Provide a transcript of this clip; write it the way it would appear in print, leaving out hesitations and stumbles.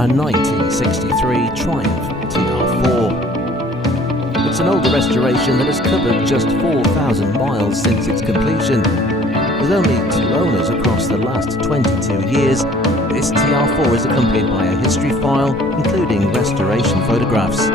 a 1963 Triumph TR4. It's an older restoration that has covered just 4,000 miles since its completion. With only 2 owners across the last 22 years, this TR4 is accompanied by a history file, including restoration photographs.